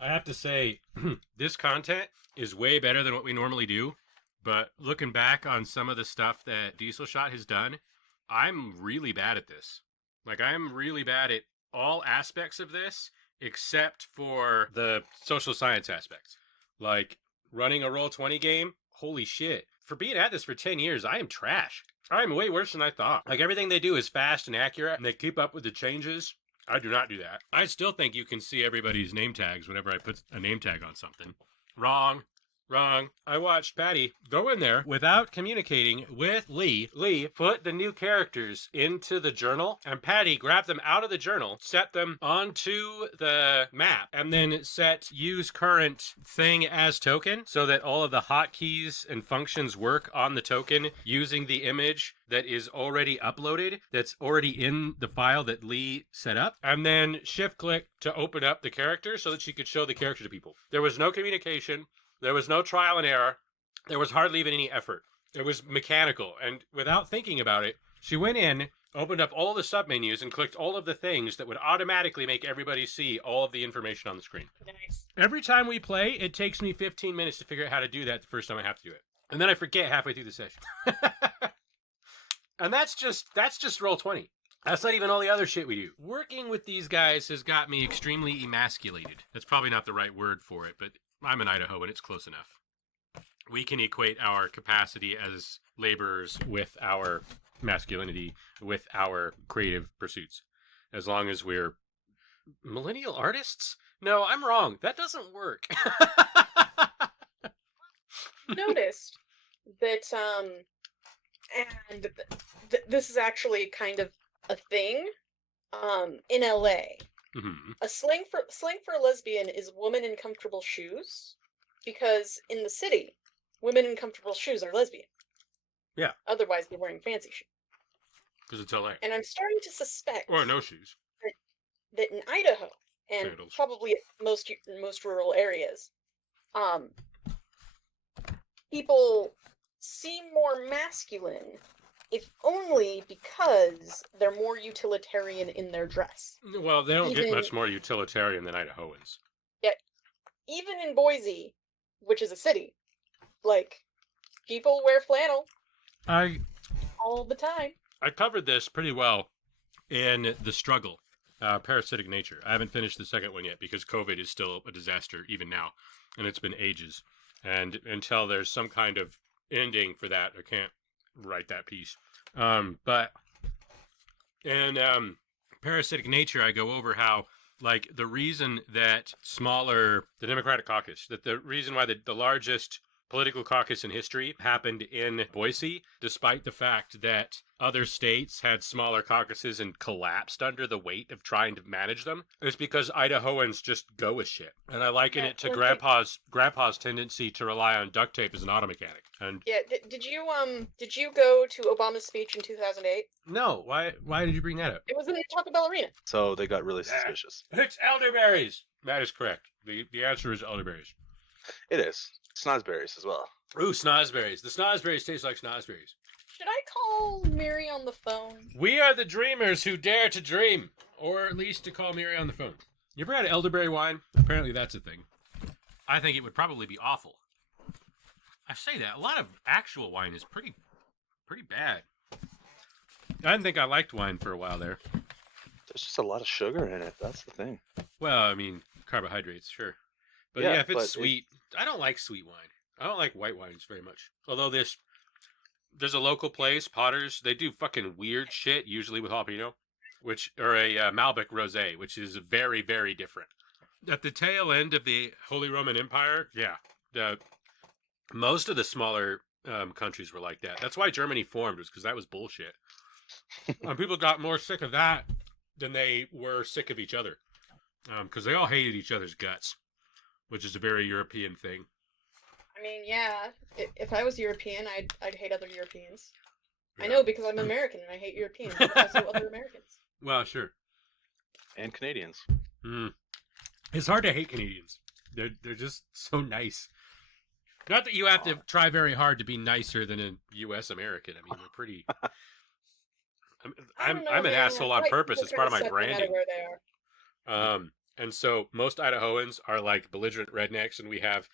I have to say, this content is way better than what we normally do. But looking back on some of the stuff that Diesel Shot has done, I'm really bad at this. Like, I'm really bad at all aspects of this except for the social science aspects. Like, running a Roll20 game, holy shit. For being at this for 10 years, I am trash. I'm way worse than I thought. Like, everything they do is fast and accurate, and they keep up with the changes. I do not do that. I still think you can see everybody's name tags whenever I put a name tag on something. Wrong. Wrong. I watched Patty go in there without communicating with Lee. Lee put the new characters into the journal, and Patty grabbed them out of the journal, set them onto the map, and then set use current thing as token so that all of the hotkeys and functions work on the token using the image that is already uploaded, that's already in the file that Lee set up, and then shift click to open up the character so that she could show the character to people. There was no communication. There was no trial and error. There was hardly even any effort. It was mechanical. And without thinking about it, she went in, opened up all the submenus, and clicked all of the things that would automatically make everybody see all of the information on the screen. Nice. Every time we play, it takes me 15 minutes to figure out how to do that the first time I have to do it. And then I forget halfway through the session. And that's just Roll20. That's not even all the other shit we do. Working with these guys has got me extremely emasculated. That's probably not the right word for it, but I'm in Idaho and it's close enough. We can equate our capacity as laborers with our masculinity, with our creative pursuits. As long as we're millennial artists? No, I'm wrong. That doesn't work. Noticed that, and this is actually kind of a thing, in LA. Mm-hmm. A slang for a lesbian is woman in comfortable shoes, because in the city, women in comfortable shoes are lesbian. Yeah. Otherwise, they're wearing fancy shoes. Because it's LA. And I'm starting to suspect Or no shoes. that in Idaho and Sandals. probably most rural areas, people seem more masculine, if only because they're more utilitarian in their dress. Well, they don't get Even- much more utilitarian than Idahoans. Even in Boise, which is a city, like, people wear flannel I all the time. covered this pretty well in The Struggle, Parasitic Nature. I haven't finished the second one yet because COVID is still a disaster even now, and it's been ages. And until there's some kind of ending for that, I can't write that piece. But in Parasitic Nature, I go over how, like, the reason that the Democratic caucus, that the reason why the largest political caucus in history happened in Boise, despite the fact that other states had smaller caucuses and collapsed under the weight of trying to manage them, is because Idahoans just go with shit. And I liken it to grandpa's tendency to rely on duct tape as an auto mechanic. And Yeah, did you go to Obama's speech in 2008? no, why did you bring that up? It was in the Taco Bell Arena. So they got really suspicious. It's elderberries. That is correct. The answer is elderberries. It is. Snozberries as well. Ooh, snozberries. The snozberries taste like snozberries. Should I call Mary on the phone? We are the dreamers who dare to dream. Or at least to call Mary on the phone. You ever had elderberry wine? Apparently that's a thing. I think it would probably be awful. I say that. A lot of actual wine is pretty bad. I didn't think I liked wine for a while there. There's just a lot of sugar in it. That's the thing. Well, I mean, carbohydrates, sure. But Yeah, yeah, if it's but sweet, I don't like sweet wine. I don't like white wines very much. Although there's a local place, Potter's, they do fucking weird shit, usually with jalapeno, or a Malbec Rosé, which is very, very different. At the tail end of the Holy Roman Empire, yeah, most of the smaller countries were like that. That's why Germany formed, was because that was bullshit. People got more sick of that than they were sick of each other, because they all hated each other's guts, which is a very European thing. I mean, yeah. If I was European, I'd hate other Europeans. Yeah. I know because I'm American and I hate Europeans, but also other Americans. Well, sure. And Canadians. It's hard to hate Canadians. They're just so nice. Not that you have to try very hard to be nicer than a U.S. American. I mean, we're pretty. I'm an asshole on purpose. It's part of my branding. Where they are. And so most Idahoans are like belligerent rednecks, and we have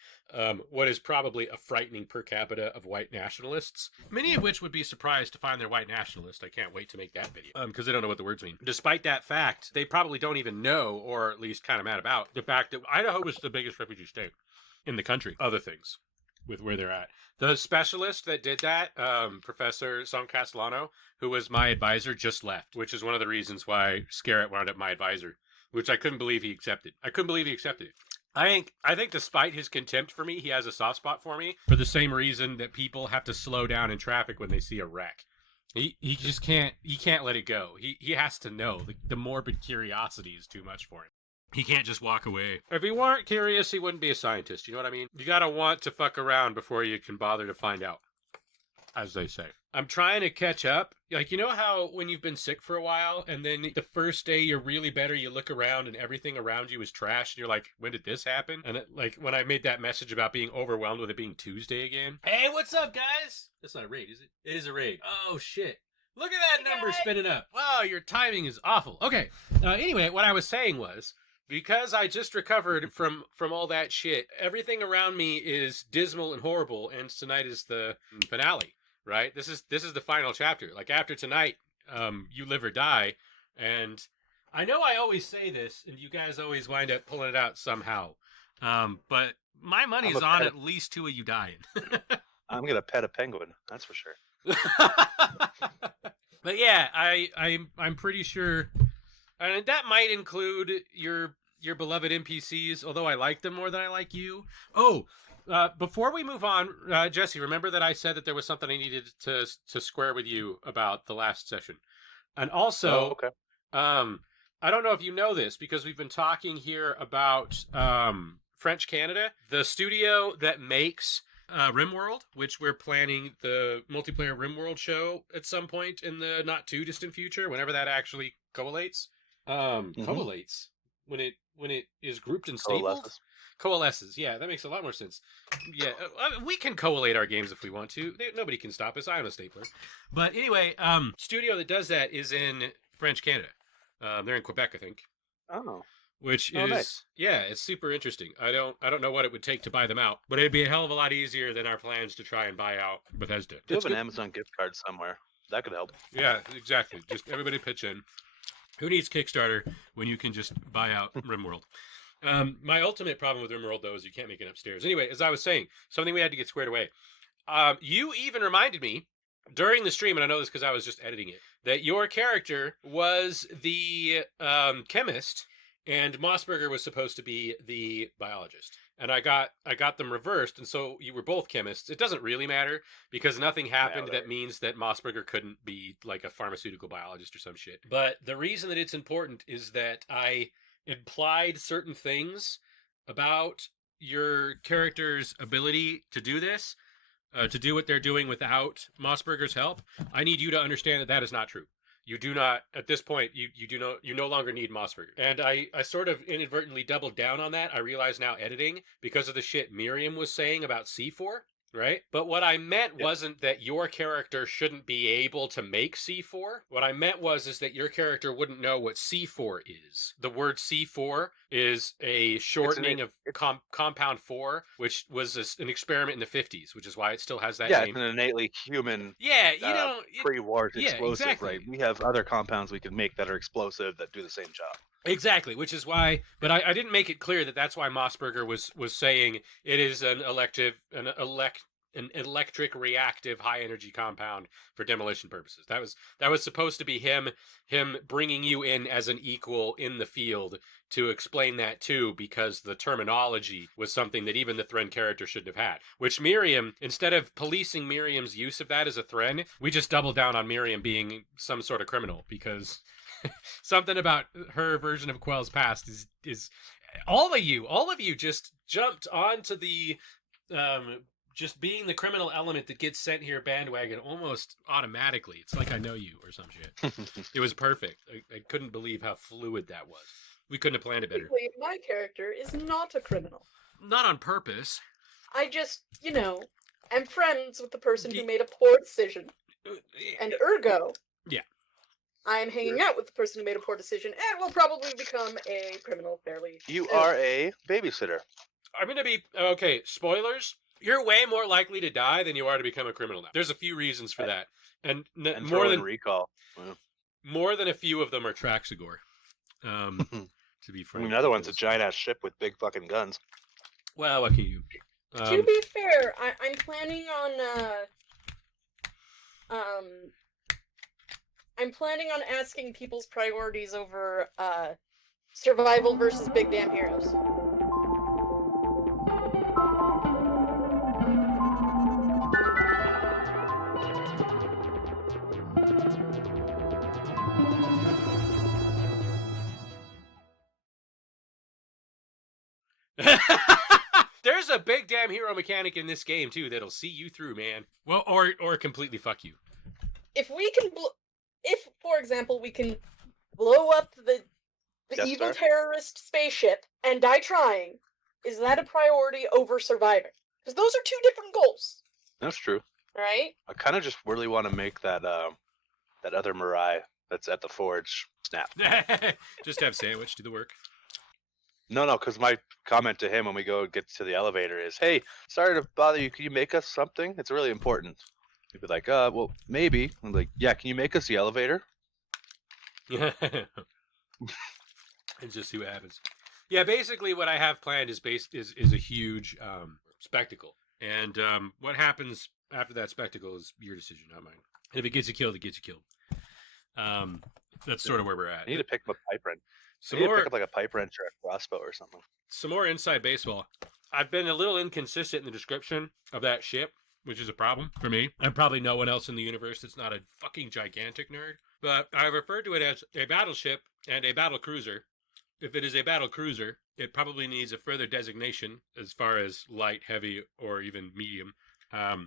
what is probably a frightening per capita of white nationalists, many of which would be surprised to find they're white nationalist. I can't wait to make that video because they don't know what the words mean. Despite that fact, they probably don't even know, or at least kind of mad about, the fact that Idaho was the biggest refugee state in the country. Other things with where they're at. The specialist that did that, Professor Sam Castellano, who was my advisor, just left, which is one of the reasons why Scarrett wound up my advisor, which I couldn't believe he accepted. I couldn't believe he accepted it. I think despite his contempt for me, he has a soft spot for me for the same reason that people have to slow down in traffic when they see a wreck. He just can't let it go. He has to know. The morbid curiosity is too much for him. He can't just walk away. If he weren't curious, he wouldn't be a scientist. You know what I mean? You gotta want to fuck around before you can bother to find out, as they say. I'm trying to catch up. Like, you know how when you've been sick for a while and then the first day you're really better, you look around and everything around you is trash and you're like, when did this happen? And like when I made that message about being overwhelmed with it being Tuesday again. Hey, what's up, guys? That's not a raid, is it? It is a raid. Oh, shit. Look at that number spinning up. Wow, your timing is awful. Okay. Anyway, what I was saying was, because I just recovered from all that shit, everything around me is dismal and horrible, and tonight is the finale, right? This is the final chapter. Like, after tonight, you live or die, and I know I always say this, and you guys always wind up pulling it out somehow, but my money's on at least two of you dying. I'm gonna pet a penguin, that's for sure. But yeah, I'm pretty sure. And that might include your beloved NPCs, although I like them more than I like you. Oh, before we move on, Jesse, remember that I said that there was something I needed to square with you about the last session. And also, okay. I don't know if you know this, because we've been talking here about French Canada, the studio that makes RimWorld, which we're planning the multiplayer RimWorld show at some point in the not too distant future, whenever that actually collates. Collates when it is grouped and stapled. Coalesces. Yeah, that makes a lot more sense. Yeah, we can collate our games if we want to. Nobody can stop us. I am a stapler. But anyway, studio that does that is in French Canada. They're in Quebec, I think. Oh. Which is nice. Yeah, it's super interesting. I don't know what it would take to buy them out, but it'd be a hell of a lot easier than our plans to try and buy out Bethesda. Do you have an Amazon gift card somewhere? That could help. Yeah, exactly. Just everybody pitch in. Who needs Kickstarter when you can just buy out RimWorld? My ultimate problem with RimWorld, though, is you can't make it upstairs. Anyway, as I was saying, something we had to get squared away. You even reminded me during the stream, and I know this because I was just editing it, that your character was the chemist, and Mossberger was supposed to be the biologist. And I got them reversed, and so you were both chemists. It doesn't really matter, because nothing happened that means that Mossberger couldn't be like a pharmaceutical biologist or some shit. But the reason that it's important is that I implied certain things about your character's ability to do this, to do what they're doing without Mossberger's help. I need you to understand that that is not true. You do not, at this point, you no longer need Mossberger. And I sort of inadvertently doubled down on that. I realize now editing, because of the shit Miriam was saying about C4, right? But what I meant wasn't that your character shouldn't be able to make C4. What I meant is that your character wouldn't know what C4 is. The word C4 is a shortening of compound 4, which was an experiment in the 50s, which is why it still has that name. Yeah, it's an innately human pre-war explosive, exactly. Right? We have other compounds we can make that are explosive that do the same job. Exactly, which is why, but I didn't make it clear that that's why Mossberger was saying it is an electric reactive high energy compound for demolition purposes. That was supposed to be him bringing you in as an equal in the field to explain that too, because the terminology was something that even the Thren character shouldn't have had. Which Miriam, instead of policing Miriam's use of that as a Thren, we just doubled down on Miriam being some sort of criminal, because something about her version of Quell's past is all of you just jumped onto the just being the criminal element that gets sent here bandwagon almost automatically. It's like I know you or some shit. It was perfect. I couldn't believe how fluid that was. We couldn't have planned it better. My character is not a criminal. Not on purpose. I just, am friends with the person who made a poor decision. And ergo. Yeah. I'm hanging out with the person who made a poor decision and will probably become a criminal fairly You soon. are a babysitter. I'm going to be... Okay, spoilers. You're way more likely to die than you are to become a criminal now. There's a few reasons for that. And more than recall. Well. More than a few of them are Traxigor. To be frank. Another one's a giant-ass ship with big fucking guns. Well, what can you... To be fair, I'm planning on asking people's priorities over survival versus big damn heroes. There's a big damn hero mechanic in this game too that'll see you through, man. Well, or completely fuck you. If we can, if for example we can blow up the evil terrorist spaceship and die trying, is that a priority over surviving? Because those are two different goals. That's true. Right? I kind of just really want to make that that other Mirai that's at the forge snap. Just have Sandwich do the work. No, because my comment to him when we go get to the elevator is, "Hey, sorry to bother you. Can you make us something? It's really important." He'd be like, well, maybe." I'm like, "Yeah, can you make us the elevator?" And just see what happens. Yeah, basically what I have planned is a huge spectacle, and what happens after that spectacle is your decision, not mine. And if it gets you killed, it gets you killed. That's sort of where we're at. I need to pick up a pipe wrench. Some pick more, up like a pipe wrench or a crossbow or something. Some more inside baseball. I've been a little inconsistent in the description of that ship, which is a problem for me. And probably no one else in the universe that's not a fucking gigantic nerd. But I referred to it as a battleship and a battle cruiser. If it is a battle cruiser, it probably needs a further designation as far as light, heavy, or even medium.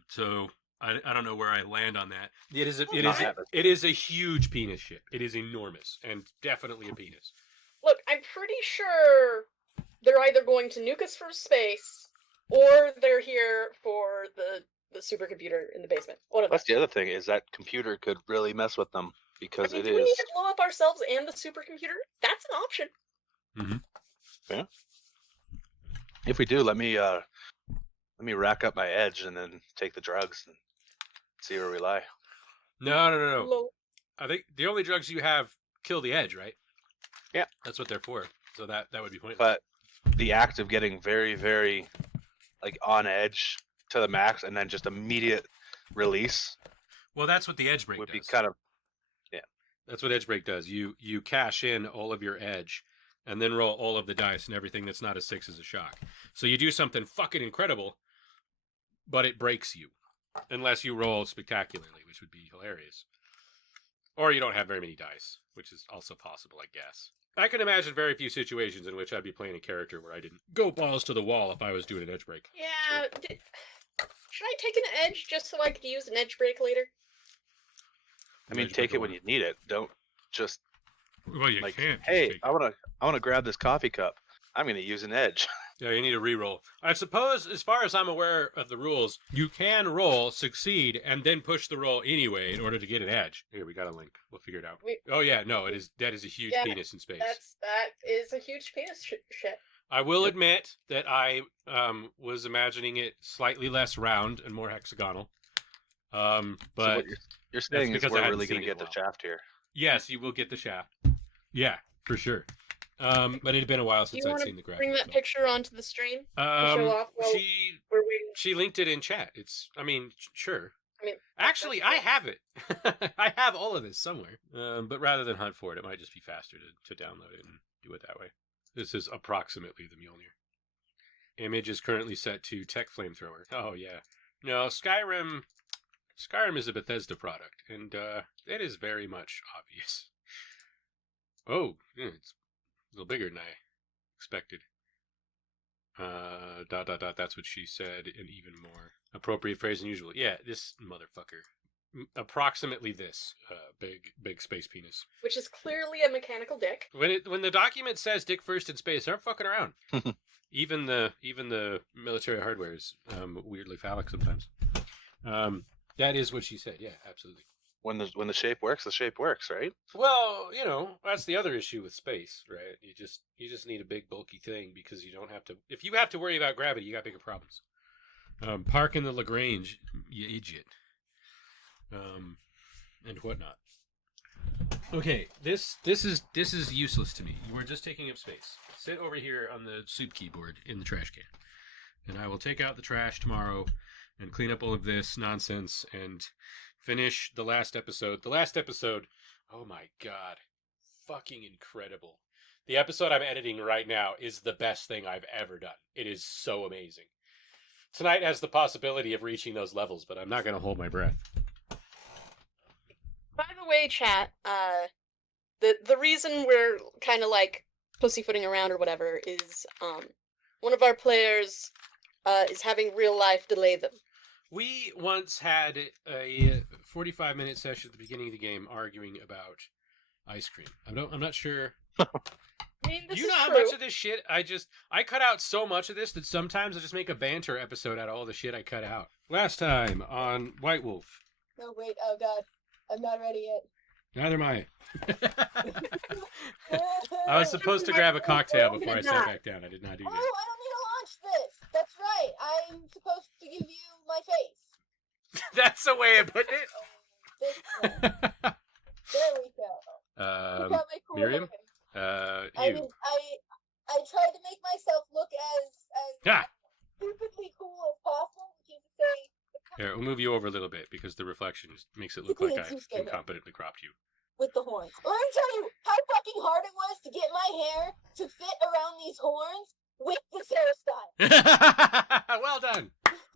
So I don't know where I land on that. It is a huge penis ship. It is enormous and definitely a penis. Look, I'm pretty sure they're either going to nuke us from space or they're here for the supercomputer in the basement. That's the other thing, is that computer could really mess with them because do we need to blow up ourselves and the supercomputer? That's an option. Mm-hmm. Yeah. If we do, let me rack up my edge and then take the drugs and see where we lie. No. I think the only drugs you have kill the edge, right? Yeah. That's what they're for. So that would be pointless. But the act of getting very, very like on edge to the max and then just immediate release. Well, that's what the edge break would does. Be kind of, yeah. That's what edge break does. You cash in all of your edge and then roll all of the dice, and everything that's not a 6 is a shock. So you do something fucking incredible, but it breaks you. Unless you roll spectacularly, which would be hilarious. Or you don't have very many dice, which is also possible, I guess. I can imagine very few situations in which I'd be playing a character where I didn't go balls to the wall if I was doing an edge break. Yeah. Should I take an edge just so I could use an edge break later? I mean, take it when you need it. Don't just. Well, you can't. Hey, I wanna grab this coffee cup. I'm gonna use an edge. Yeah, you need a re-roll. I suppose, as far as I'm aware of the rules, you can roll, succeed, and then push the roll anyway in order to get an edge. Here, we got a link. We'll figure it out. Oh yeah, no, that is a huge penis in space. That is a huge penis shit. I will admit that I was imagining it slightly less round and more hexagonal. But so what you're saying is we're really going to get the shaft here. Yes, you will get the shaft. Yeah, for sure. But it had been a while since I'd seen the graphic. Bring that picture onto the stream. To show off while we're waiting. She linked it in chat. Sure. Actually, I have it. I have all of this somewhere. But rather than hunt for it, it might just be faster to download it and do it that way. This is approximately the Mjolnir. Image is currently set to Tech Flamethrower. Oh yeah. No, Skyrim is a Bethesda product, and it is very much obvious. Oh, yeah, it's a little bigger than I expected. ... That's what she said, and even more appropriate phrase than usual. Yeah, this motherfucker. Approximately this big space penis, which is clearly a mechanical dick. When the document says "dick first in space," they're fucking around. even the military hardware is weirdly phallic sometimes. That is what she said. Yeah, absolutely. when the shape works, the shape works, right? Well, that's the other issue with space, right? You just need a big bulky thing because you don't have to. If you have to worry about gravity, you got bigger problems. Park in the Lagrange, you idiot, and whatnot. Okay, this is useless to me. You are just taking up space. Sit over here on the soup keyboard in the trash can, and I will take out the trash tomorrow and clean up all of this nonsense and finish the last episode. The last episode, oh my god, fucking incredible. The episode I'm editing right now is the best thing I've ever done. It is so amazing. Tonight has the possibility of reaching those levels, but I'm not going to hold my breath. By the way, chat, the reason we're kind of like pussyfooting around or whatever is one of our players is having real life delay them. We once had a 45-minute session at the beginning of the game arguing about ice cream. I'm not sure. I mean, Do you know how much of this shit I cut out so much of this that sometimes I just make a banter episode out of all the shit I cut out. Last time on White Wolf. No, wait, oh god. I'm not ready yet. Neither am I. I was supposed to grab a cocktail before I sat back down. I did not do Oh, that. I don't need to launch this. That's right. I'm supposed to give you my face. That's the way of putting it. This one. There we go. Look at my cool Miriam? hair. You. I tried to make myself look as stupidly cool as possible, which is to say. Here, we'll move you over a little bit because the reflection just makes it look like I incompetently cropped you. With the horns. Let me tell you how fucking hard it was to get my hair to fit around these horns with this hairstyle. Well done.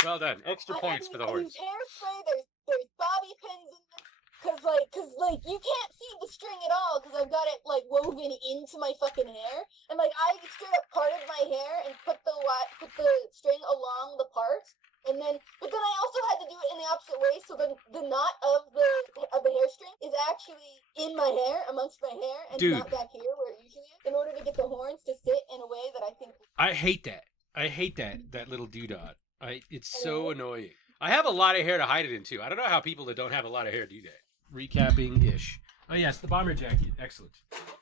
Well done. Extra points for the I horns. use hairspray, there's bobby pins in them. Cause you can't see the string at all because I've got it like woven into my fucking hair, and like I straight up parted my hair and put the string along the parts, but then I also had to do it in the opposite way, so the knot of the hair string is actually in my hair, amongst my hair, and not back here where it usually is, in order to get the horns to sit in a way that I think. I hate that. I hate that little doodad. It's so annoying. I have a lot of hair to hide it into. I don't know how people that don't have a lot of hair do that. Recapping-ish. Oh, yes, the bomber jacket. Excellent.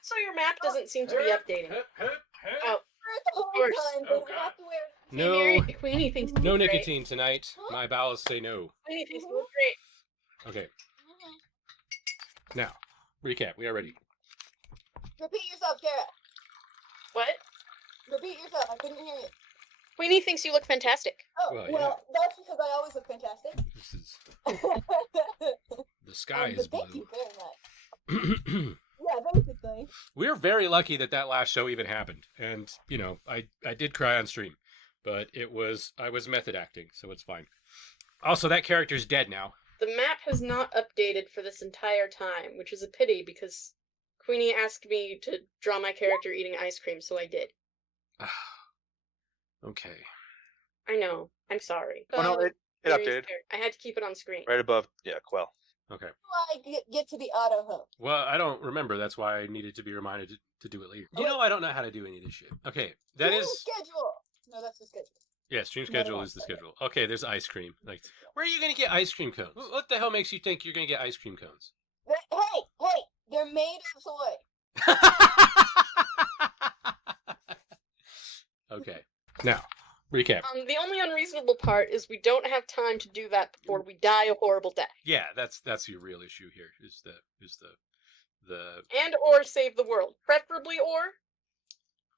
So your map doesn't seem to be updating. Oh, Of course. Oh, God. no. Queenie thinks No nicotine tonight. My bowels say no. Queenie thinks you look great. Okay. Now, recap. We are ready. Repeat yourself, Kara. What? Repeat yourself. I couldn't hear you. Queenie thinks you look fantastic. Oh, Well, that's because I always look fantastic. This is the sky is Thank you blue. very much. Yeah, basically. We're very lucky that last show even happened, and I did cry on stream, but I was method acting, so it's fine. Also, that character's dead now. The map has not updated for this entire time, which is a pity because Queenie asked me to draw my character eating ice cream, so I did. Okay. I know. I'm sorry. Oh no, it updated I had to keep it on screen. right above. Yeah, Quell. Okay. I get to the auto home. Well, I don't remember. That's why I needed to be reminded to do it later. I don't know how to do any of this shit. Okay, that is schedule. No, that's the schedule. Yeah, stream schedule is the schedule. Okay, there's ice cream. Like, where are you gonna get ice cream cones? What the hell makes you think you're gonna get ice cream cones? Hey, they're made of soy. Okay, now recap. The only unreasonable part is we don't have time to do that before we die a horrible death. Yeah, that's your real issue here. Is the and or save the world, preferably or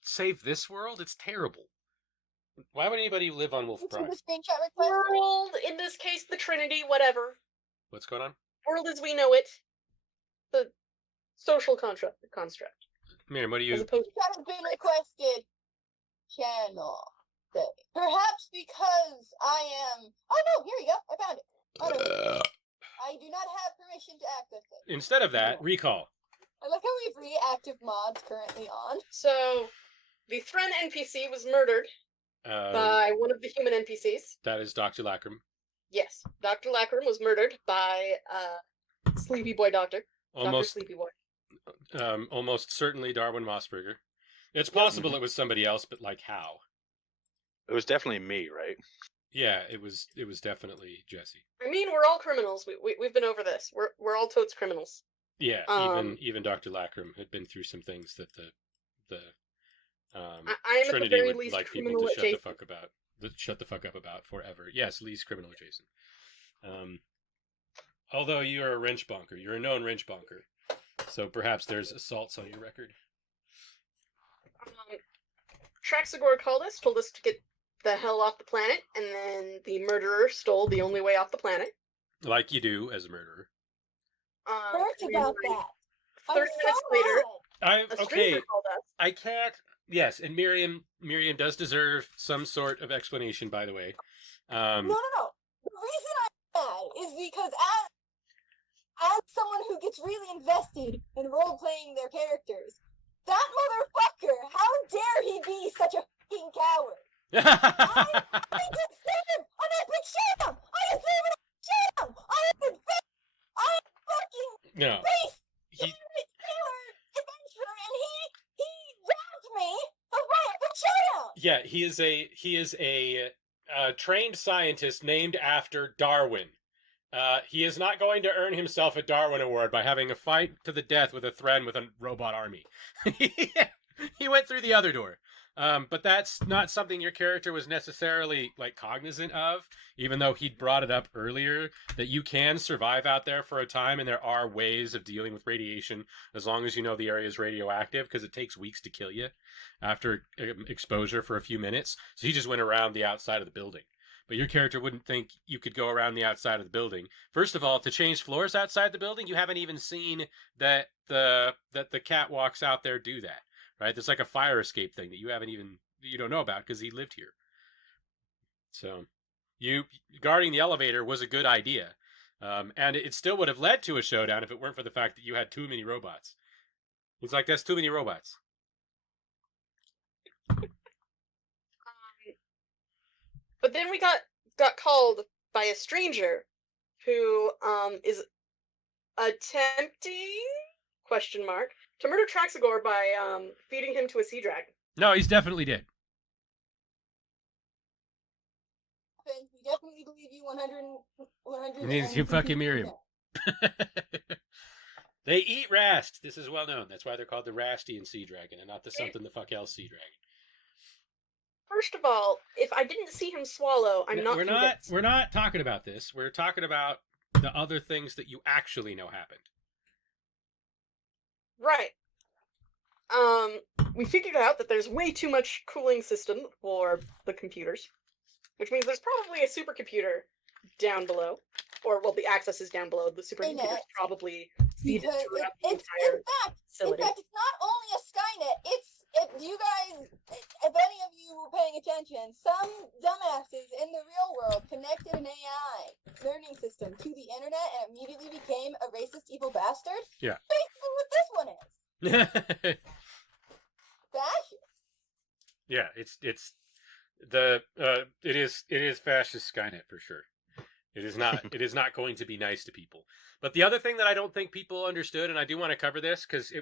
save this world? It's terrible. Why would anybody live on Wolf Prime? World, in this case, the Trinity, whatever. What's going on? World as we know it. The social construct. Miriam, what do you... Has been requested channel. Perhaps because I am... Oh no, here you go. I found it. I do not have permission to access it. Instead of that, recall. I like how we have reactive mods currently on. So, the Thren NPC was murdered by one of the human NPCs. That is Dr. Lackram. Yes. Dr. Lackram was murdered by Sleepy Boy Doctor. Almost Dr. Sleepy Boy. Almost certainly Darwin Mossberger. It's possible it was somebody else, but like how? It was definitely me, right? Yeah, it was definitely Jesse. I mean, we're all criminals. We've been over this. We're all totes criminals. Yeah, even Dr. Lackram had been through some things that the I am at the Trinity very would least like people criminal to shut adjacent. the fuck up about forever. Yes, least criminal adjacent. Although you're a wrench bonker, you're a known wrench bonker, so perhaps there's assaults on your record. Traxagor called us, told us to get the hell off the planet, and then the murderer stole the only way off the planet. Like you do as a murderer. Heard about that. 30 minutes later, a stranger Okay. called us. I can't. Yes, and Miriam does deserve some sort of explanation. By the way, No. The reason I'm mad is because as someone who gets really invested in role playing their characters, that motherfucker, how dare he be such a fucking coward? I deserve an epic sham! I deserve an epic sham! I am fucking no, base he Taylor adventurer, and he robbed me of my epic sham! yeah he is a trained scientist named after Darwin. He is not going to earn himself a Darwin Award by having a fight to the death with a Thren with a robot army. He went through the other door. But that's not something your character was necessarily like cognizant of, even though he'd brought it up earlier that you can survive out there for a time and there are ways of dealing with radiation as long as you know the area is radioactive, because it takes weeks to kill you after exposure for a few minutes. So he just went around the outside of the building. But your character wouldn't think you could go around the outside of the building. First of all, to change floors outside the building, you haven't even seen that the catwalks out there do that. Right? There's like a fire escape thing that you don't know about because he lived here. So you guarding the elevator was a good idea. And it still would have led to a showdown if it weren't for the fact that you had too many robots. He's like, that's too many robots. But then we got called by a stranger who is attempting ? To murder Traxagor by feeding him to a sea dragon. No, he's definitely dead. We definitely believe you 100. It means you fucking Miriam. They eat rast. This is well known. That's why they're called the Rastian sea dragon and not the something the fuck else sea dragon. First of all, if I didn't see him swallow, We're not talking about this. We're talking about the other things that you actually know happened. Right. We figured out that there's way too much cooling system for the computers, which means there's probably a supercomputer down below, or well, the access is down below. The supercomputer is probably seeded throughout the entire facility. In fact, it's not only a Skynet. You guys, if any of you were paying attention, some dumbasses in the real world connected an AI learning system to the internet and immediately became a racist, evil bastard. Yeah. Basically, what this one is. Fascist. Yeah, it is fascist Skynet for sure. It is not going to be nice to people. But the other thing that I don't think people understood, and I do want to cover this because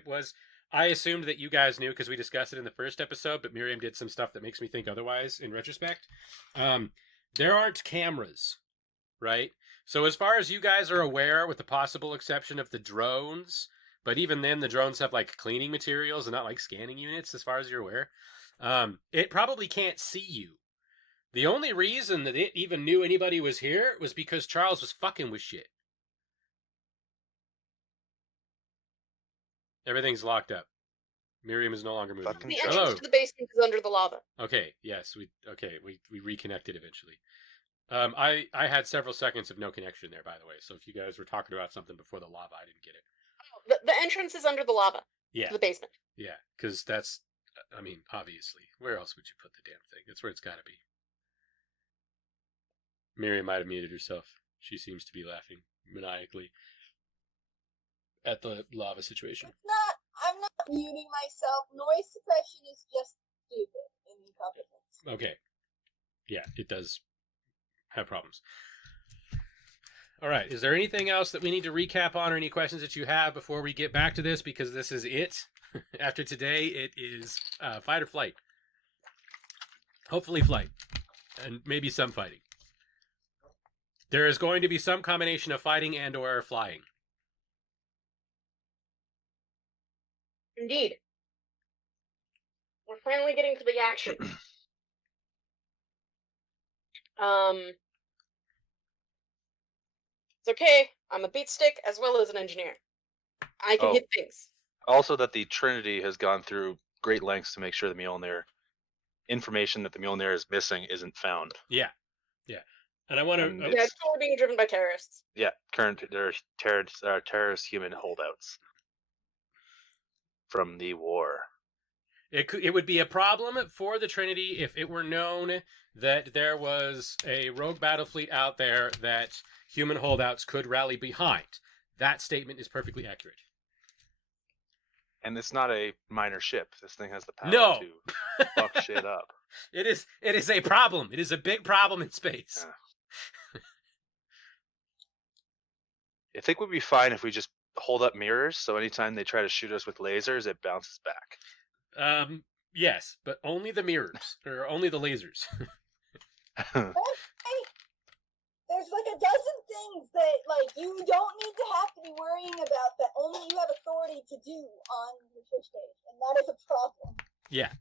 I assumed that you guys knew because we discussed it in the first episode, but Miriam did some stuff that makes me think otherwise in retrospect. There aren't cameras, right? So as far as you guys are aware, with the possible exception of the drones, but even then the drones have like cleaning materials and not like scanning units as far as you're aware, it probably can't see you. The only reason that it even knew anybody was here was because Charles was fucking with shit. Everything's locked up. Miriam is no longer moving. The entrance to the basement is under the lava. Okay, yes, we reconnected eventually. I had several seconds of no connection there, by the way. So if you guys were talking about something before the lava, I didn't get it. Oh, the entrance is under the lava. Yeah. To the basement. Yeah, because that's, I mean, obviously, where else would you put the damn thing? That's where it's got to be. Miriam might have muted herself. She seems to be laughing maniacally at the lava situation. I'm not muting myself. Noise suppression is just stupid and incompetent. Okay. Yeah, it does have problems. All right. Is there anything else that we need to recap on or any questions that you have before we get back to this? Because this is it. After today, it is fight or flight. Hopefully flight. And maybe some fighting. There is going to be some combination of fighting and or flying. Indeed. We're finally getting to the action. It's okay. I'm a beatstick as well as an engineer. I can hit things. Also, that the Trinity has gone through great lengths to make sure the Mjolnir information that the Mjolnir is missing isn't found. Yeah. And I want to. Yeah, it's totally being driven by terrorists. Yeah, there are terrorist human holdouts from the war. It would be a problem for the Trinity if it were known that there was a rogue battle fleet out there that human holdouts could rally behind. That statement is perfectly accurate. And it's not a minor ship. This thing has the power to fuck shit up. It is a problem. It is a big problem in space. Yeah. I think we'd be fine if we just hold up mirrors, so anytime they try to shoot us with lasers, it bounces back. Yes, but only the mirrors, or only the lasers. Hey, there's like a dozen things that like you don't need to have to be worrying about that only you have authority to do on the Twitch page, and that is a problem. Yeah.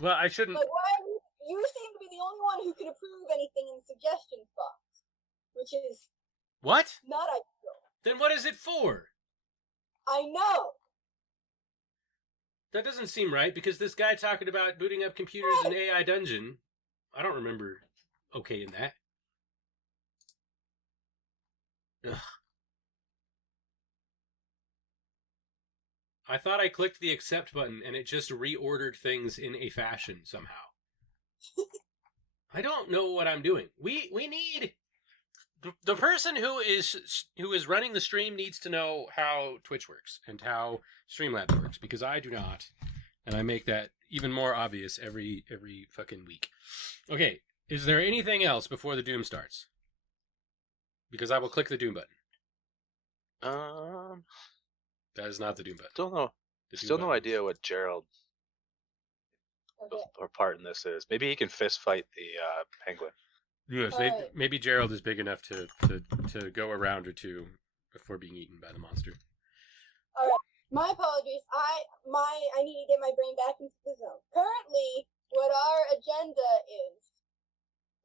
Well, I shouldn't. Like, why? You seem to be the only one who can approve anything in the suggestions box, which is What? not ideal. Then what is it for? I know. That doesn't seem right, because this guy talking about booting up computers in AI Dungeon, I don't remember okaying that. Ugh. I thought I clicked the accept button and it just reordered things in a fashion somehow. I don't know what I'm doing. We need the person who is running the stream needs to know how Twitch works and how Streamlabs works, because I do not, and I make that even more obvious every fucking week. Okay, is there anything else before the doom starts? Because I will click the doom button. That is not the doom button. Still no. Still no idea what Gerald or part in this is. Maybe he can fist fight the penguin. Yes, maybe Gerald is big enough to go a round or two before being eaten by the monster. All right. My apologies. I need to get my brain back into the zone. Currently, what our agenda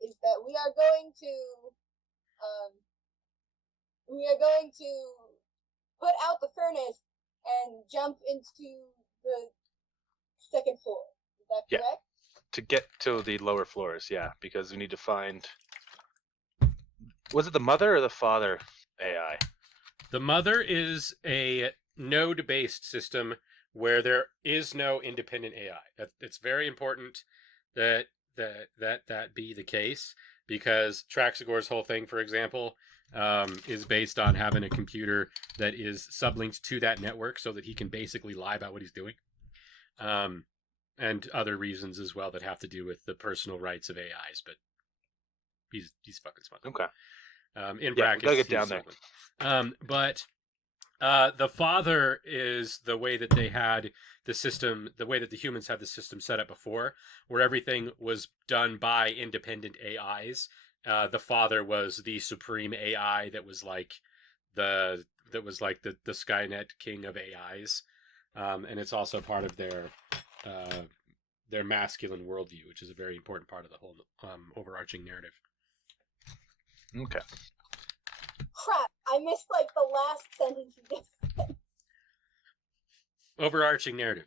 is that we are going to put out the furnace and jump into the second floor. Is that correct? Yeah. To get to the lower floors, yeah, because we need to find. Was it the mother or the father AI? The mother is a node-based system where there is no independent AI. It's very important that be the case, because Traxagor's whole thing, for example, is based on having a computer that is sublinked to that network so that he can basically lie about what he's doing. And other reasons as well that have to do with the personal rights of AIs, but he's fucking smart. Okay. In brackets, gotta get down there. But the father is the way that they had the system, the way that the humans had the system set up before, where everything was done by independent AIs. The father was the supreme AI that was like the Skynet king of AIs, and it's also part of their masculine worldview, which is a very important part of the whole overarching narrative. Okay. Crap! I missed like the last sentence you just said. Overarching narrative.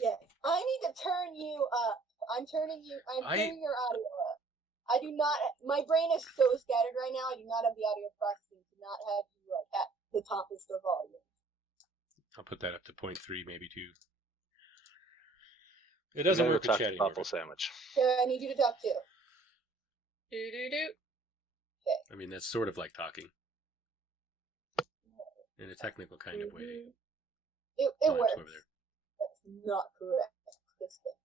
Yes. I need to turn you up. I'm turning your audio up. I do not. My brain is so scattered right now. I do not have the audio processing to not have you like at the toppest of volume. I'll put that up to 0.3, maybe 2. It doesn't work with chat anymore. Waffle sandwich. I need you to talk too. Do. Okay. I mean, that's sort of like talking. In a technical kind of way. It works. Over there. That's not correct. This thing.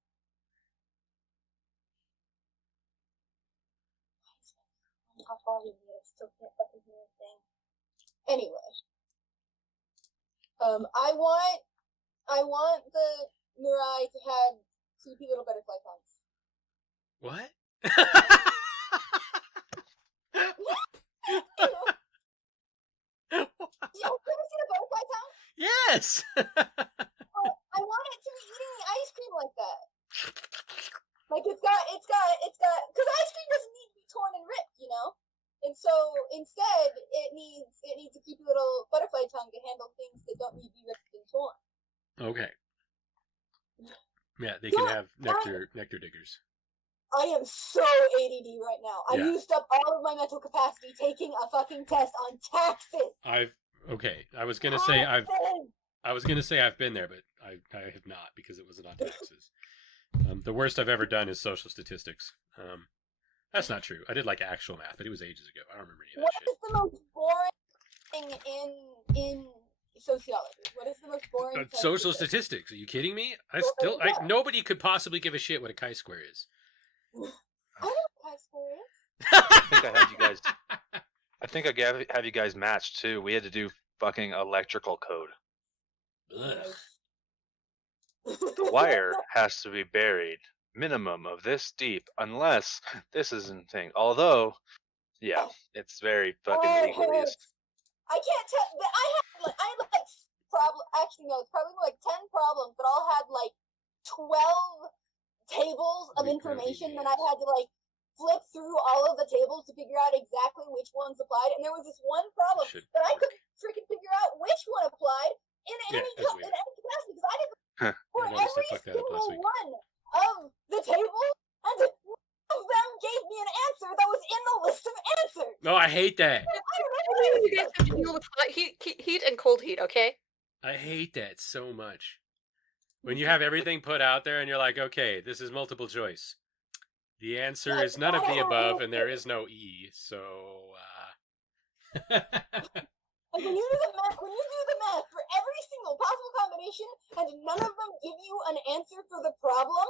How volume I still can't fucking hear a thing. Anyway. I want the Mirai to have sleepy little butterfly pants. What? I want it to be eating the ice cream like that. Like it's got, because ice cream doesn't need to be torn and ripped, you know. And so instead, it needs a cute little butterfly tongue to handle things that don't need to be ripped and torn. Okay. Yeah, they can have nectar diggers. I am so ADD right now. I Yeah. used up all of my mental capacity taking a fucking test on taxes. I was gonna say I've been there, but I have not because it wasn't on taxes. The worst I've ever done is social statistics. That's not true. I did like actual math, but it was ages ago. I don't remember any of that shit. What is the most boring thing in sociology? What is the most boring? Social statistics. Are you kidding me? Nobody could possibly give a shit what a chi-square is. I don't know what chi-square is. I think I had you guys. I think I have you guys matched too. We had to do fucking electrical code. Ugh. The wire has to be buried minimum of this deep, unless this isn't thing. Although, yeah, it's very fucking legalese. I can't tell. I had like problem. Actually, no, it's probably like 10 problems, but all had like 12 tables of information. Then I had to like flip through all of the tables to figure out exactly which ones applied. And there was this one problem that I couldn't freaking figure out which one applied in any capacity because I didn't. For every single one of the table, and one of them gave me an answer that was in the list of answers. No, I hate that. You guys have to deal with heat and cold heat, okay? I hate that so much. When you have everything put out there and you're like, okay, this is multiple choice. The answer is none of the above, and there is no E. So, Like when you do the math for every single possible combination, and none of them give you an answer for the problem,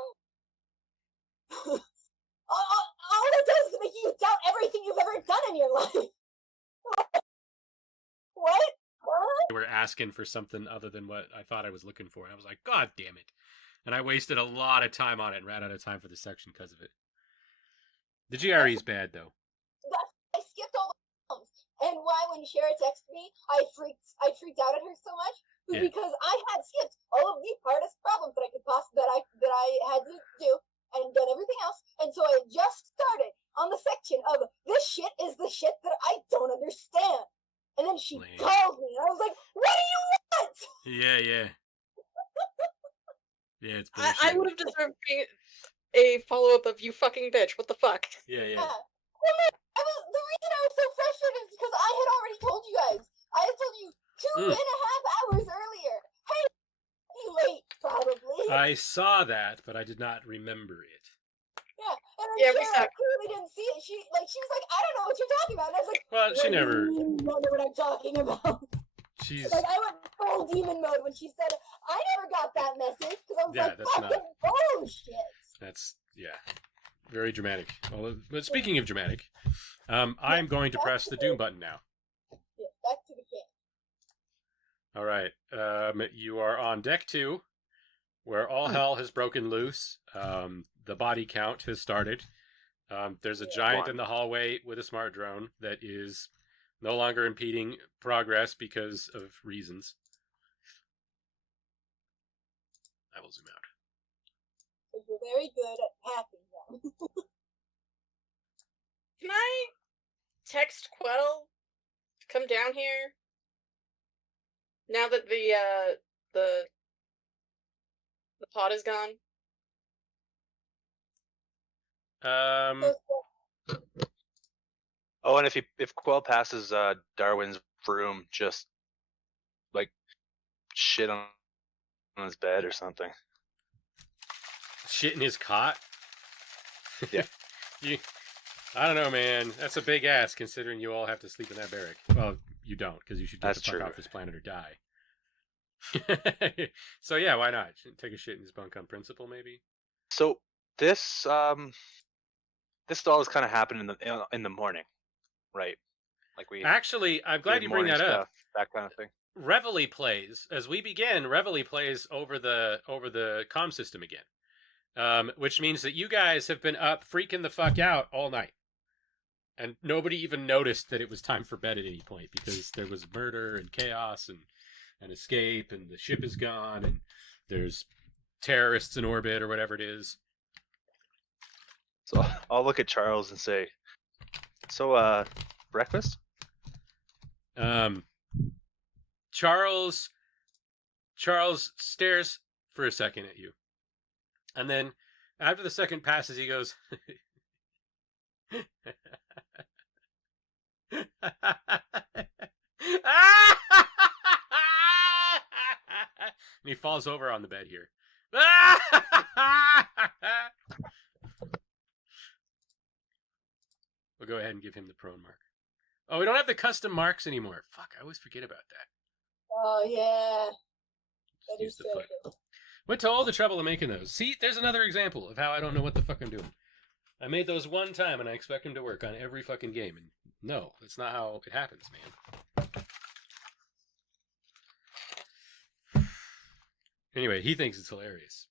all it does is make you doubt everything you've ever done in your life. What? they were asking for something other than what I thought I was looking for. And I was like, God damn it. And I wasted a lot of time on it and ran out of time for the section because of it. The GRE is bad, though. I skipped all the problems. And why when Shara texted me, I freaked out at her so much was because I had skipped all of the hardest problems that I could that I had to do and done everything else. And so I just started on the section of this shit is the shit that I don't understand. And then she called me, and I was like, "What do you want?" Yeah. Yeah, it's bullshit. I would have deserved a follow-up of you fucking bitch. What the fuck? Yeah. Well, the reason I was so frustrated is because I had already told you guys. I had told you 2.5 hours earlier. Hey, be late, probably. I saw that, but I did not remember it. Yeah, and then Shara clearly didn't see it. She was like, "I don't know what you're talking about." And I was like, well, she never. You don't know what I'm talking about. She's like, I went full demon mode when she said, "I never got that message," because I was like, that's "Fucking bullshit." That's very dramatic. Well, but speaking of dramatic, I'm going to press the Doom button now. Yeah, back to the camp. All right, you are on deck 2, where all hell has broken loose. The body count has started. There's a giant in the hallway with a smart drone that is no longer impeding progress because of reasons. I will zoom out. Because we're very good at hacking them. Can I text Quell to come down here? Now that the pod is gone? Oh, and if Quell passes Darwin's room, just like shit on his bed or something. Shit in his cot? Yeah. I don't know, man. That's a big ass considering you all have to sleep in that barrack. Well, you don't, because you should get the fuck off this planet or die. So yeah, why not? Take a shit in his bunk on principle, maybe? So this all is kind of happened in the morning, right? Like actually, I'm glad you bring that up. That kind of thing. Reveille plays as we begin. Reveille plays over the comm system again, which means that you guys have been up freaking the fuck out all night, and nobody even noticed that it was time for bed at any point because there was murder and chaos and and escape, and the ship is gone, and there's terrorists in orbit or whatever it is. So I'll look at Charles and say, "So, breakfast?" Charles stares for a second at you, and then after the second passes, he goes, and he falls over on the bed here. We'll go ahead and give him the prone mark. Oh, we don't have the custom marks anymore. Fuck, I always forget about that. Oh yeah. That Use is the so foot. good. Went to all the trouble of making those. See, there's another example of how I don't know what the fuck I'm doing. I made those one time and I expect them to work on every fucking game. And no, that's not how it happens, man. Anyway, he thinks it's hilarious.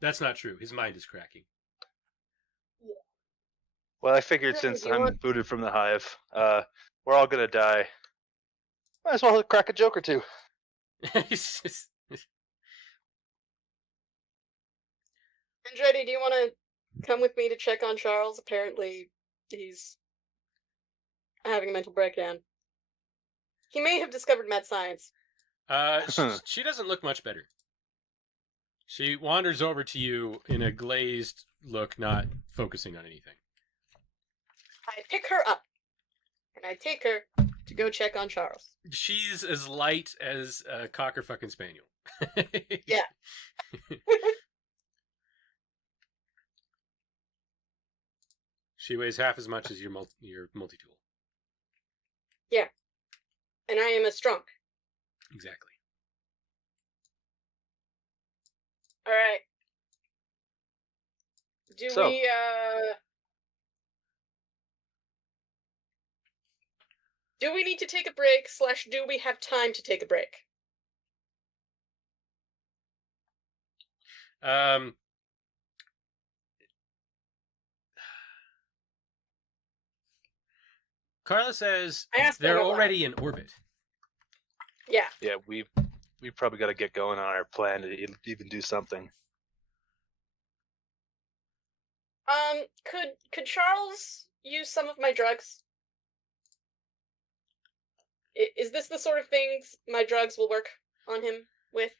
That's not true. His mind is cracking. Well, I figured since I'm booted from the hive, we're all gonna die. Might as well crack a joke or two. Andretti, do you want to come with me to check on Charles? Apparently, he's having a mental breakdown. He may have discovered mad science. She doesn't look much better. She wanders over to you in a glazed look, not focusing on anything. I pick her up, and I take her to go check on Charles. She's as light as a cocker fucking spaniel. Yeah. She weighs half as much as your multi-tool. Yeah. And I am a strong. Exactly. All right. Do we need to take a break, / do we have time to take a break? Carla says I they're already in orbit. Yeah. Yeah, we probably got to get going on our plan to even do something. Could Charles use some of my drugs? Is this the sort of things my drugs will work on him with?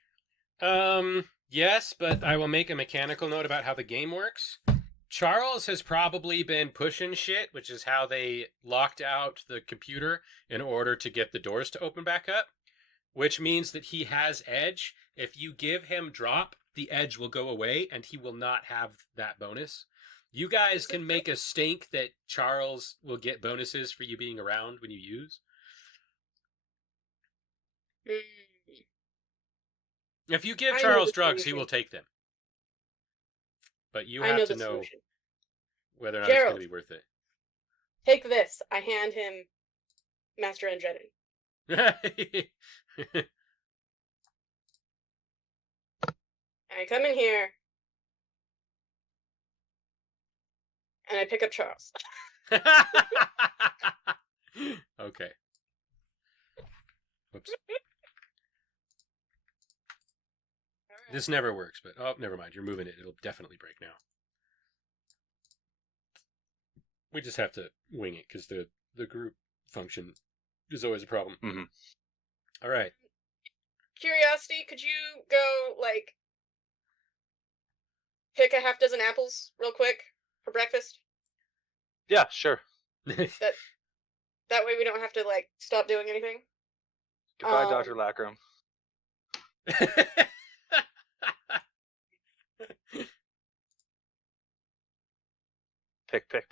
Yes, but I will make a mechanical note about how the game works. Charles has probably been pushing shit, which is how they locked out the computer in order to get the doors to open back up, which means that he has edge. If you give him drop, the edge will go away and he will not have that bonus. You guys can make a stink that Charles will get bonuses for you being around when you use. If you give Charles drugs, he will take them. But you have to know whether or not it's going to be worth it. Take this. I hand him Master Enjetti. I come in here, and I pick up Charles. Okay. Whoops. This never works, but oh, never mind. You're moving it. It'll definitely break now. We just have to wing it because the group function is always a problem. Mm-hmm. All right. Curiosity, could you go pick a half dozen apples real quick for breakfast? Yeah, sure. That way we don't have to stop doing anything. Goodbye, Dr. Lackram.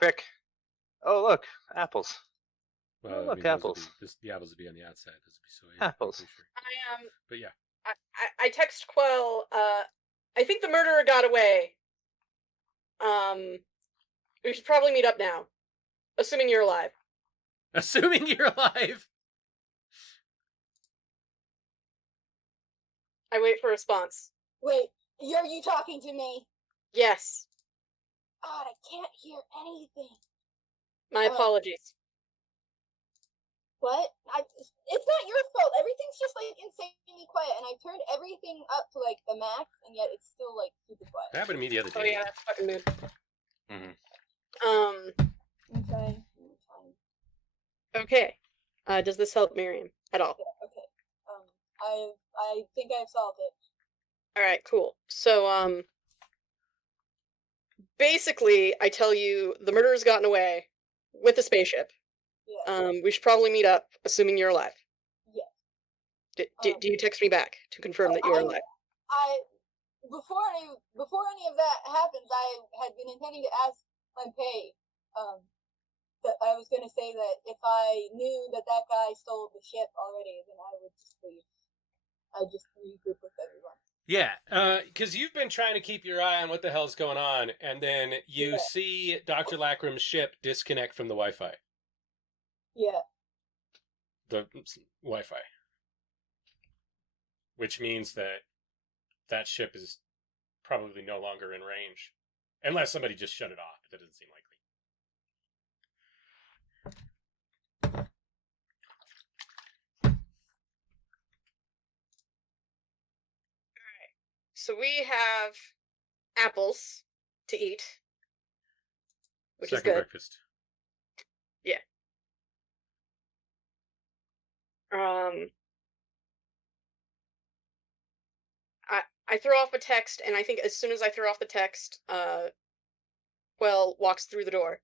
Pick. Oh, look, apples. Well, look, apples. The apples would be on the outside. Those would be so. Yeah, apples. Sure. But yeah. I text Quell. I think the murderer got away. We should probably meet up now, assuming you're alive. Assuming you're alive. I wait for a response. Wait, are you talking to me? Yes. God, I can't hear anything. My apologies. What? It's not your fault. Everything's just like insanely quiet, and I've turned everything up to like the max, and yet it's still like super quiet. That happened to me the other day. Oh yeah, that's fucking mood. I'm trying. Okay. Does this help Miriam at all? Yeah, okay. I think I've solved it. All right, cool. So, basically, I tell you the murderer's gotten away with the spaceship. Yeah. We should probably meet up, assuming you're alive. Yeah. Do you text me back to confirm that you are alive? Before any of that happens, I had been intending to ask LampeCreative, that I was going to say that if I knew that guy stole the ship already, then I would just leave. I'd just regroup with everyone. Yeah, because you've been trying to keep your eye on what the hell's going on, and then you see Dr. Lackram's ship disconnect from the Wi-Fi. Yeah. The Wi-Fi. Which means that ship is probably no longer in range. Unless somebody just shut it off. That doesn't seem likely. So we have apples to eat, which Second is good. breakfast. Yeah. I throw off a text, and I think as soon as I throw off the text, Quell walks through the door.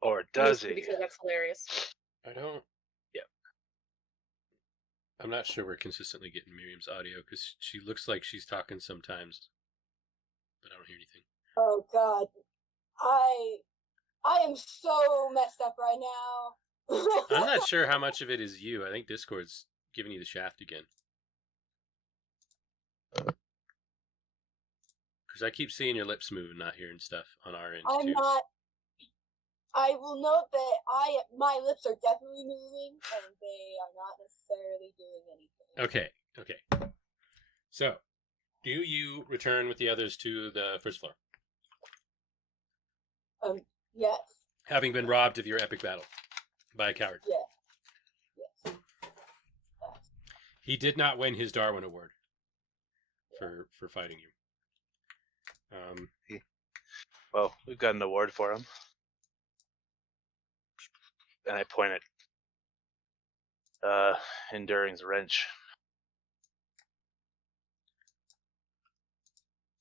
Or does Mostly he? because that's hilarious. I don't... Yep. I'm not sure we're consistently getting Miriam's audio, because she looks like she's talking sometimes. But I don't hear anything. Oh god. I am so messed up right now. I'm not sure how much of it is you. I think Discord's giving you the shaft again. Because I keep seeing your lips move and not hearing stuff on our end, I'm too. not. I will note that my lips are definitely moving, and they are not necessarily doing anything. Okay. So, do you return with the others to the first floor? Yes. Having been robbed of your epic battle by a coward. Yeah. Yes. He did not win his Darwin Award for fighting you. Well, we've got an award for him. And I point at Enduring's wrench.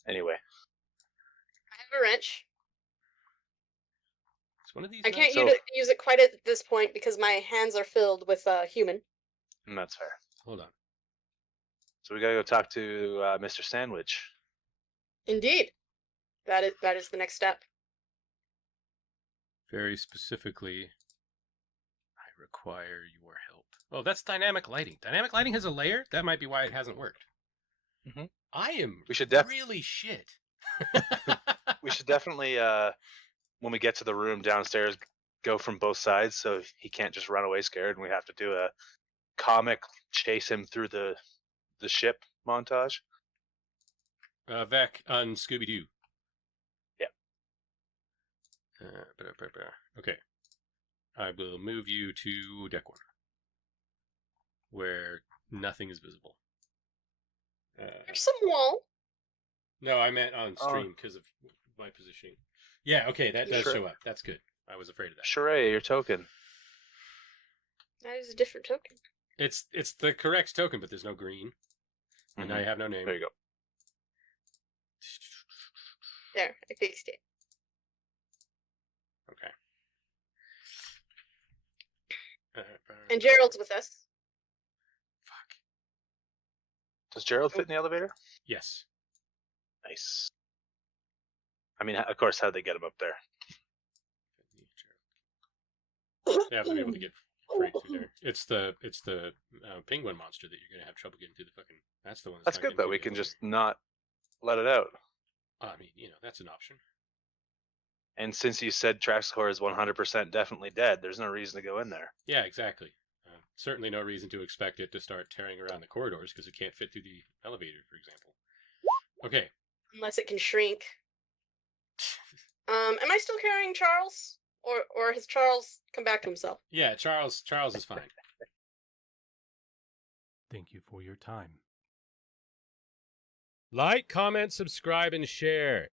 Anyway. I have a wrench. It's one of these. I can't use it quite at this point because my hands are filled with human. That's fair. Hold on. So we gotta go talk to Mr. Sandwich. Indeed. That is the next step. Very specifically, I require your help. Oh, that's dynamic lighting. Dynamic lighting has a layer? That might be why it hasn't worked. Mm-hmm. I am really shit. We should definitely, when we get to the room downstairs, go from both sides so he can't just run away scared, and we have to do a comic chase him through the ship montage. Vec on Scooby-Doo. Yeah. Okay. I will move you to deck 1, where nothing is visible. There's some wall. No, I meant on stream because of my positioning. Yeah, okay, that does show up. That's good. I was afraid of that. Sheree, your token. That is a different token. It's the correct token, but there's no green. And now you have no name. There you go. There, I fixed it. Okay. And Gerald's with us. Fuck. Does Gerald fit in the elevator? Yes. Nice. I mean, of course, how'd they get him up there? They have to be able to get right through there. It's the penguin monster that you're gonna have trouble getting through the fucking. That's the one. That's good though. We can just not let it out. I mean, that's an option. And since you said Traxcor is 100% definitely dead, there's no reason to go in there. Yeah, exactly. Certainly no reason to expect it to start tearing around the corridors because it can't fit through the elevator, for example. Okay. Unless it can shrink. Am I still carrying Charles? Or has Charles come back to himself? Yeah, Charles is fine. Thank you for your time. Like, comment, subscribe, and share.